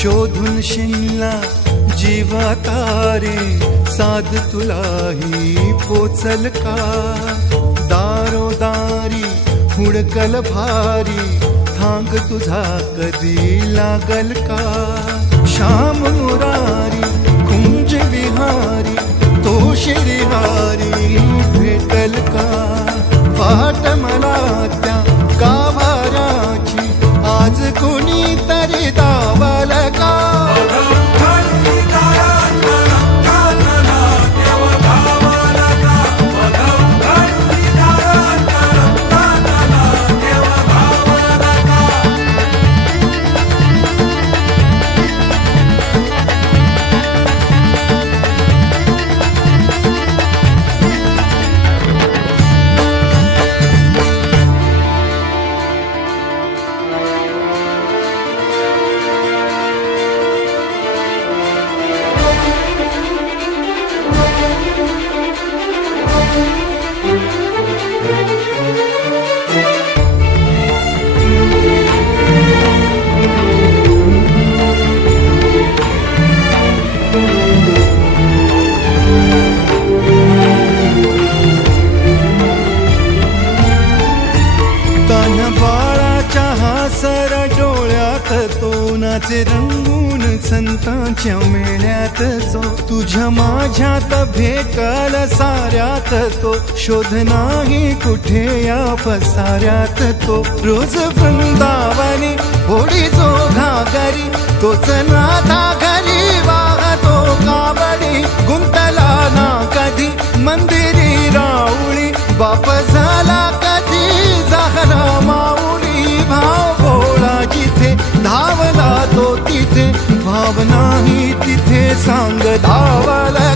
शोधून शिनला जीवा तारे, साध तुलाही पोचल का? दारोदारी हुडकल भारी, थांग तुझा कधी लागल का? श्याम मुरारी कुंज विहारी, तो श्रीहारी भेटल का? वाट मला त्या गाभाऱ्याची, आज कोणी तरी दावल का? सर डोळ्यात तो नाचे रंगून संतांच्या मेळ्यात जो, तुझ्या माझ्यात भेकल साऱ्यात तो, शोध नाही कुठे या पसाऱ्यात तो. रोज वृंदावनी होडी जो घागरी, तोच नाथा घरी वाहतो कावडी. गुंतला ना कधी मंदिरी राऊळी, बाप झाला कधी झाला माऊली. भाव भोळा जिथे धावला तो तिथे, भाव नाही तिथे सांग धावला